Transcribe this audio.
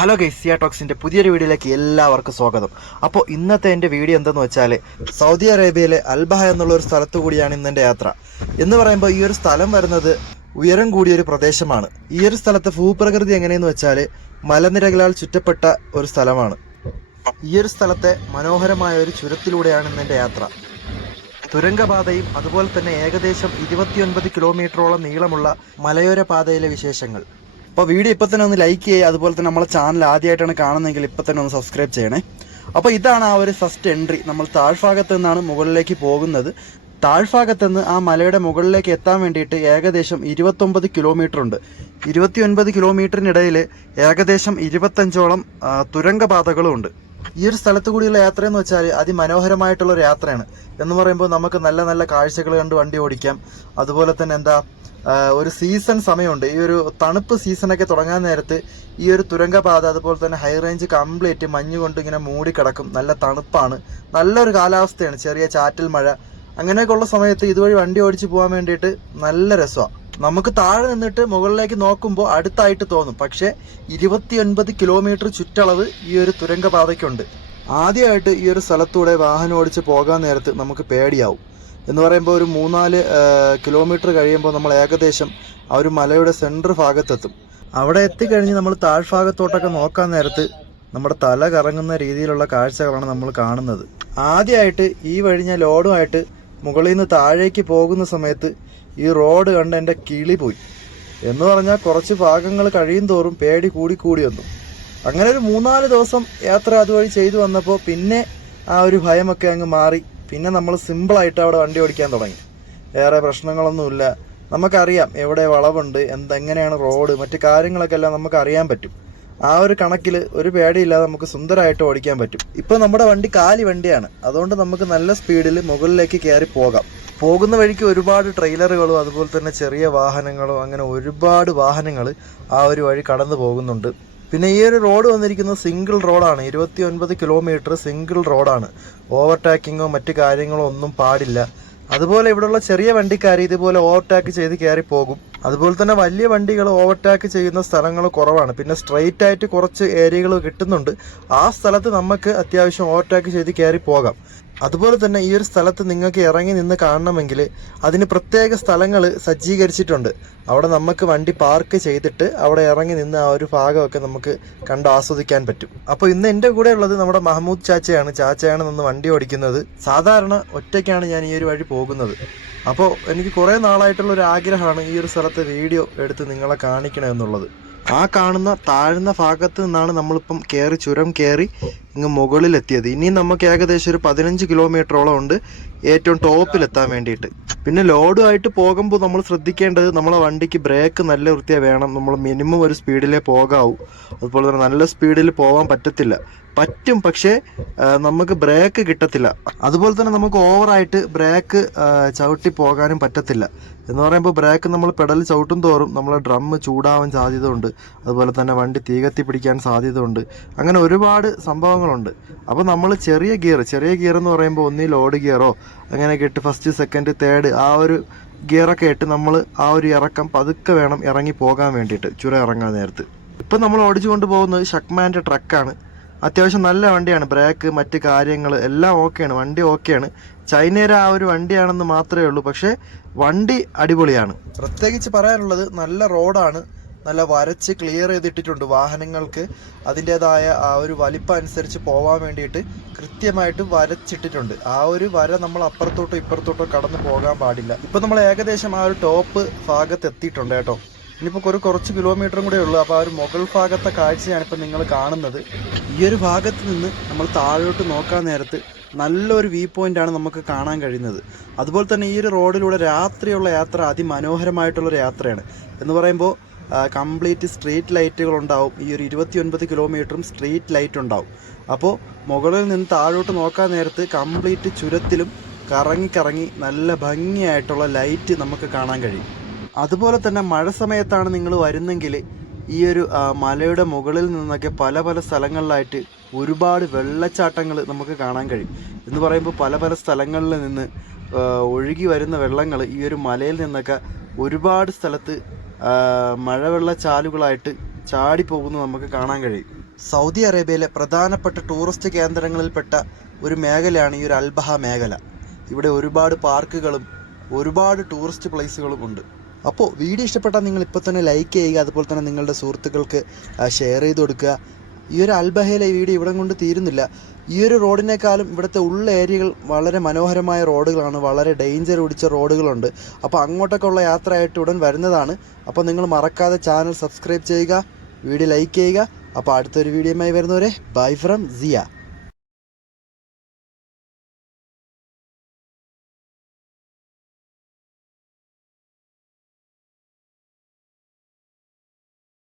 Hello ഗൈസിയ സിയ ടോക്സിന്റെ പുതിയൊരു വീഡിയോയിലേക്ക് എല്ലാവർക്കും സ്വാഗതം. അപ്പോൾ ഇന്നത്തെ എന്റെ വീഡിയോ എന്തെന്ന് വെച്ചാൽ സൗദി അറേബ്യയിലെ അൽബഹ എന്നുള്ള ഒരു സ്ഥലത്തു കൂടിയാണ് ഇന്നെന്റെ യാത്ര. എന്ന് പറയുമ്പോൾ ഈ ഒരു സ്ഥലം വരുന്നത് ഉയരം കൂടിയ ഒരു പ്രദേശമാണ്. ഈ ഒരു സ്ഥലത്തെ ഭൂപ്രകൃതി എങ്ങനെയെന്ന് വെച്ചാൽ മലനിരകളാൽ ചുറ്റപ്പെട്ട ഒരു സ്ഥലമാണ്. ഈ ഒരു സ്ഥലത്തെ മനോഹരമായ ഒരു ചുരത്തിലൂടെയാണ് ഇന്നെന്റെ യാത്ര. തുരങ്കപാതയും അതുപോലെ തന്നെ ഏകദേശം ഇരുപത്തിയൊൻപത് കിലോമീറ്ററോളം നീളമുള്ള മലയോര പാതയിലെ വിശേഷങ്ങൾ. അപ്പോൾ വീഡിയോ ഇപ്പം തന്നെ ഒന്ന് ലൈക്ക് ചെയ്യുക. അതുപോലെ തന്നെ നമ്മളെ ചാനൽ ആദ്യമായിട്ടാണ് കാണുന്നതെങ്കിൽ ഇപ്പം തന്നെ ഒന്ന് സബ്സ്ക്രൈബ് ചെയ്യണേ. അപ്പോൾ ഇതാണ് ആ ഒരു ഫസ്റ്റ് എൻട്രി നമ്മൾ താഴ്ഭാഗത്ത് നിന്നാണ് മുകളിലേക്ക് പോകുന്നത്. താഴ്ഭാഗത്ത് നിന്ന് ആ മലയുടെ മുകളിലേക്ക് എത്താൻ വേണ്ടിയിട്ട് ഏകദേശം ഇരുപത്തൊമ്പത് കിലോമീറ്റർ ഉണ്ട്. ഇരുപത്തിയൊൻപത് കിലോമീറ്ററിനിടയിൽ ഏകദേശം ഇരുപത്തഞ്ചോളം തുരങ്കപാതകളും ഉണ്ട്. ഈ ഒരു സ്ഥലത്ത് കൂടിയുള്ള യാത്ര എന്ന് വെച്ചാൽ അതിമനോഹരമായിട്ടുള്ള ഒരു യാത്രയാണ്. എന്ന് പറയുമ്പോൾ നമുക്ക് നല്ല നല്ല കാഴ്ചകൾ കണ്ട് വണ്ടി ഓടിക്കാം. അതുപോലെ തന്നെ എന്താ ഒരു സീസൺ സമയമുണ്ട്. ഈ ഒരു തണുപ്പ് സീസണൊക്കെ തുടങ്ങാൻ നേരത്ത് ഈ ഒരു തുരങ്കപാത അതുപോലെ തന്നെ ഹൈ റേഞ്ച് കംപ്ലീറ്റ് മഞ്ഞ് കൊണ്ട് ഇങ്ങനെ മൂടിക്കിടക്കും നല്ല തണുപ്പാണ്. നല്ലൊരു കാലാവസ്ഥയാണ്. ചെറിയ ചാറ്റൽ മഴ. അങ്ങനെയൊക്കെയുള്ള സമയത്ത് ഇതുവഴി വണ്ടി ഓടിച്ചു പോകാൻ വേണ്ടിയിട്ട് നല്ല രസമാണ് നമുക്ക് താഴെ നിന്നിട്ട് മുകളിലേക്ക് നോക്കുമ്പോൾ അടുത്തായിട്ട് തോന്നും. പക്ഷേ ഇരുപത്തിയൊൻപത് കിലോമീറ്റർ ചുറ്റളവ് ഈ ഒരു തുരങ്കപാതയ്ക്കുണ്ട്. ആദ്യമായിട്ട് ഈ ഒരു സ്ഥലത്തൂടെ വാഹനം ഓടിച്ച് പോകാൻ നേരത്ത് നമുക്ക് പേടിയാവും. എന്ന് പറയുമ്പോൾ ഒരു മൂന്നാൽ കിലോമീറ്റർ കഴിയുമ്പോൾ നമ്മൾ ഏകദേശം ആ ഒരു മലയുടെ സെന്റർ ഭാഗത്തെത്തും. അവിടെ എത്തിക്കഴിഞ്ഞ് നമ്മൾ താഴ്ഭാഗത്തോട്ടൊക്കെ നോക്കാൻ നേരത്ത് നമ്മുടെ തല കറങ്ങുന്ന രീതിയിലുള്ള കാഴ്ചകളാണ് നമ്മൾ കാണുന്നത്. ആദ്യമായിട്ട് ഈ വഴി ഞാൻ ലോഡുമായിട്ട് മുകളിൽ നിന്ന് താഴേക്ക് പോകുന്ന സമയത്ത് ഈ റോഡ് കണ്ട് എന്റെ കിളി പോയി. എന്ന് പറഞ്ഞാൽ കുറച്ച് ഭാഗങ്ങൾ കഴിയും തോറും പേടി കൂടി കൂടി വന്നു. അങ്ങനെ ഒരു മൂന്നാൽ ദിവസം യാത്ര അതുവഴി ചെയ്തു വന്നപ്പോൾ പിന്നെ ആ ഒരു ഭയമൊക്കെ അങ്ങ് മാറി. പിന്നെ നമ്മൾ സിമ്പിളായിട്ട് അവിടെ വണ്ടി ഓടിക്കാൻ തുടങ്ങി. വേറെ പ്രശ്നങ്ങളൊന്നുമില്ല. നമുക്കറിയാം എവിടെ വളവുണ്ട് എന്തെങ്ങനെയാണ് റോഡ് മറ്റ് കാര്യങ്ങളൊക്കെ എല്ലാം നമുക്ക് അറിയാൻ പറ്റും. ആ ഒരു കണക്കിൽ ഒരു പേടിയില്ലാതെ നമുക്ക് സുന്ദരമായിട്ട് ഓടിക്കാൻ പറ്റും. ഇപ്പോൾ നമ്മുടെ വണ്ടി കാലി വണ്ടിയാണ്. അതുകൊണ്ട് നമുക്ക് നല്ല സ്പീഡിൽ മുകളിലേക്ക് കയറി പോകാം. പോകുന്ന വഴിക്ക് ഒരുപാട് ട്രെയിലറുകളും അതുപോലെ തന്നെ ചെറിയ വാഹനങ്ങളും അങ്ങനെ ഒരുപാട് വാഹനങ്ങൾ ആ ഒരു വഴി കടന്നു പോകുന്നുണ്ട്. പിന്നെ ഈ ഒരു റോഡ് വന്നിരിക്കുന്നത് സിംഗിൾ റോഡാണ് ഇരുപത്തി ഒൻപത് കിലോമീറ്റർ സിംഗിൾ റോഡാണ് ഓവർടാക്കിങ്ങോ മറ്റു കാര്യങ്ങളോ ഒന്നും പാടില്ല. അതുപോലെ ഇവിടെയുള്ള ചെറിയ വണ്ടിക്കാർ ഇതുപോലെ ഓവർടാക്ക് ചെയ്ത് കയറി പോകും. അതുപോലെ തന്നെ വലിയ വണ്ടികൾ ഓവർടേക്ക് ചെയ്യുന്ന സ്ഥലങ്ങൾ കുറവാണ്. പിന്നെ സ്ട്രെയിറ്റ് ആയിട്ട് കുറച്ച് ഏരിയകൾ കിട്ടുന്നുണ്ട്. ആ സ്ഥലത്ത് നമുക്ക് അത്യാവശ്യം ഓവർടേക്ക് ചെയ്ത് കയറി പോകാം. അതുപോലെ തന്നെ ഈ ഒരു സ്ഥലത്ത് നിങ്ങൾക്ക് ഇറങ്ങി നിന്ന് കാണണമെങ്കിൽ അതിന് പ്രത്യേക സ്ഥലങ്ങൾ സജ്ജീകരിച്ചിട്ടുണ്ട്. അവിടെ നമുക്ക് വണ്ടി പാർക്ക് ചെയ്തിട്ട് അവിടെ ഇറങ്ങി നിന്ന് ആ ഒരു ഭാഗമൊക്കെ നമുക്ക് കണ്ട് ആസ്വദിക്കാൻ പറ്റും. അപ്പോൾ ഇന്ന് എന്റെ കൂടെ ഉള്ളത് നമ്മുടെ മഹമ്മൂദ് ചാച്ചയാണ്. ചാച്ചയാണ് നിന്ന് വണ്ടി ഓടിക്കുന്നത്. സാധാരണ ഒറ്റയ്ക്കാണ് ഞാൻ ഈ ഒരു വഴി പോകുന്നത്. അപ്പോൾ എനിക്ക് കുറേ നാളായിട്ടുള്ള ഒരു ആഗ്രഹമാണ് ഈ ഒരു സ്ഥലത്ത് വീഡിയോ എടുത്ത് നിങ്ങളെ കാണിക്കണമെന്നുള്ളത് ആ കാണുന്ന താഴ്ന്ന ഭാഗത്ത് നിന്നാണ് നമ്മളിപ്പം കയറി ചുരം കയറി ഇങ്ങ് മുകളിലെത്തിയത്. ഇനി നമുക്ക് ഏകദേശം ഒരു പതിനഞ്ച് കിലോമീറ്ററോളം ഉണ്ട്. ഏറ്റവും ടോപ്പിലെത്താൻ വേണ്ടിയിട്ട്. പിന്നെ ലോഡുമായിട്ട് പോകുമ്പോൾ നമ്മൾ ശ്രദ്ധിക്കേണ്ടത് നമ്മളെ വണ്ടിക്ക് ബ്രേക്ക് നല്ല വൃത്തിയായി വേണം. നമ്മൾ മിനിമം ഒരു സ്പീഡിലേ പോകാവൂ. അതുപോലെ തന്നെ നല്ല സ്പീഡിൽ പോകാൻ പറ്റത്തില്ല. പറ്റും പക്ഷേ നമുക്ക് ബ്രേക്ക് കിട്ടത്തില്ല. അതുപോലെ തന്നെ നമുക്ക് ഓവറായിട്ട് ബ്രേക്ക് ചവിട്ടി പോകാനും പറ്റത്തില്ല. എന്ന് പറയുമ്പോൾ ബ്രേക്ക് നമ്മൾ പെഡൽ ചവിട്ടും തോറും നമ്മളെ ഡ്രം ചൂടാവാൻ സാധ്യതയുണ്ട്. അതുപോലെ തന്നെ വണ്ടി തീ കത്തി പിടിക്കാൻ സാധ്യതയുണ്ട്. അങ്ങനെ ഒരുപാട് സംഭവങ്ങളുണ്ട്. അപ്പോൾ നമ്മൾ ചെറിയ ഗിയർ ചെറിയ ഗിയർ എന്ന് പറയുമ്പോൾ ഒന്നീ ലോഡ് ഗിയറോ അങ്ങനെയൊക്കെ ഇട്ട് ഫസ്റ്റ് സെക്കൻഡ് തേർഡ് ആ ഒരു ഗിയറൊക്കെ ഇട്ട് നമ്മൾ ആ ഒരു ഇറക്കം പതുക്കെ വേണം ഇറങ്ങി പോകാൻ വേണ്ടിയിട്ട് ചുരം ഇറങ്ങാൻ നേരത്ത്. ഇപ്പം നമ്മൾ ഓടിച്ചു കൊണ്ടുപോകുന്നത് ഷക്മാന്റെ ട്രക്കാണ് അത്യാവശ്യം നല്ല വണ്ടിയാണ് ബ്രേക്ക് മറ്റ് കാര്യങ്ങൾ എല്ലാം ഓക്കെയാണ് വണ്ടി ഓക്കെയാണ് ചൈനയുടെ ആ ഒരു വണ്ടിയാണെന്ന് മാത്രമേ ഉള്ളൂ പക്ഷേ വണ്ടി അടിപൊളിയാണ്. പ്രത്യേകിച്ച് പറയാനുള്ളത് നല്ല റോഡാണ് നല്ല വരച്ച് ക്ലിയർ ചെയ്തിട്ടിട്ടുണ്ട് വാഹനങ്ങൾക്ക്. അതിന്റെതായ ആ ഒരു വലിപ്പം അനുസരിച്ച് പോകാൻ വേണ്ടിയിട്ട് കൃത്യമായിട്ട് വരച്ചിട്ടിട്ടുണ്ട്. ആ ഒരു വര നമ്മൾ അപ്പുറത്തോട്ടോ ഇപ്പുറത്തോട്ടോ കടന്നു പോകാൻ പാടില്ല. ഇപ്പോൾ നമ്മൾ ഏകദേശം ആ ഒരു ടോപ്പ് ഭാഗത്ത് എത്തിയിട്ടുണ്ട് കേട്ടോ. ഇനിയിപ്പോൾ ഒരു കുറച്ച് കിലോമീറ്ററും കൂടെ ഉള്ളൂ. അപ്പോൾ ആ ഒരു മുകൾ ഭാഗത്തെ കാഴ്ചയാണ് ഇപ്പോൾ നിങ്ങൾ കാണുന്നത്. ഈ ഒരു ഭാഗത്ത് നിന്ന് നമ്മൾ താഴോട്ട് നോക്കാൻ നേരത്ത് നല്ലൊരു വ്യൂ പോയിന്റാണ് നമുക്ക് കാണാൻ കഴിയുന്നത്. അതുപോലെ തന്നെ ഈ ഒരു റോഡിലൂടെ രാത്രിയുള്ള യാത്ര അതിമനോഹരമായിട്ടുള്ളൊരു യാത്രയാണ്. എന്ന് പറയുമ്പോൾ കംപ്ലീറ്റ് സ്ട്രീറ്റ് ലൈറ്റുകൾ ഉണ്ടാവും ഈ ഒരു ഇരുപത്തിയൊൻപത് കിലോമീറ്ററും സ്ട്രീറ്റ് ലൈറ്റ് ഉണ്ടാവും അപ്പോൾ മുകളിൽ നിന്ന് താഴോട്ട് നോക്കാൻ നേരത്ത് കംപ്ലീറ്റ് ചുരത്തിലും കറങ്ങി കറങ്ങി നല്ല ഭംഗിയായിട്ടുള്ള ലൈറ്റ് നമുക്ക് കാണാൻ കഴിയും. അതുപോലെ തന്നെ മഴ സമയത്താണ് നിങ്ങൾ വരുന്നെങ്കിൽ ഈ ഒരു മലയുടെ മുകളിൽ നിന്നൊക്കെ പല പല സ്ഥലങ്ങളിലായിട്ട് ഒരുപാട് വെള്ളച്ചാട്ടങ്ങൾ നമുക്ക് കാണാൻ കഴിയും. എന്ന് പറയുമ്പോൾ പല പല സ്ഥലങ്ങളിൽ നിന്ന് ഒഴുകി വരുന്ന വെള്ളങ്ങൾ ഈ ഒരു മലയിൽ നിന്നൊക്കെ ഒരുപാട് സ്ഥലത്ത് ആ, മഴവെള്ളച്ചാലുകളായിട്ട് ചാടി പോകുന്നു നമുക്ക് കാണാൻ കഴിയും. സൗദി അറേബ്യയിലെ പ്രധാനപ്പെട്ട ടൂറിസ്റ്റ് കേന്ദ്രങ്ങളിൽപ്പെട്ട ഒരു മേഖലയാണ് ഈ ഒരു അൽബഹ മേഖല. ഇവിടെ ഒരുപാട് പാർക്കുകളും ഒരുപാട് ടൂറിസ്റ്റ് പ്ലേസുകളും ഉണ്ട്. അപ്പോൾ വീഡിയോ ഇഷ്ടപ്പെട്ടാൽ നിങ്ങൾ ഇപ്പോൾ തന്നെ ലൈക്ക് ചെയ്യുക അതുപോലെ തന്നെ നിങ്ങളുടെ സുഹൃത്തുക്കൾക്ക് ഷെയർ ചെയ്ത് കൊടുക്കുക. ഈ ഒരു അൽബഹയിലെ ഈ വീഡിയോ ഇവിടം കൊണ്ട് തീരുന്നില്ല. ഈ ഒരു റോഡിനേക്കാളും ഇവിടുത്തെ ഉള്ള ഏരിയകൾ വളരെ മനോഹരമായ റോഡുകളാണ്. വളരെ ഡേഞ്ചർ പിടിച്ച റോഡുകളുണ്ട്. അപ്പോൾ യാത്ര യാത്രയായിട്ട് ഉടൻ വരുന്നതാണ്. അപ്പോൾ നിങ്ങൾ മറക്കാതെ ചാനൽ സബ്സ്ക്രൈബ് ചെയ്യുക വീഡിയോ ലൈക്ക് ചെയ്യുക. അപ്പോൾ അടുത്തൊരു വീഡിയോയുമായി വരുന്നവരെ ബൈ ഫ്രം സിയ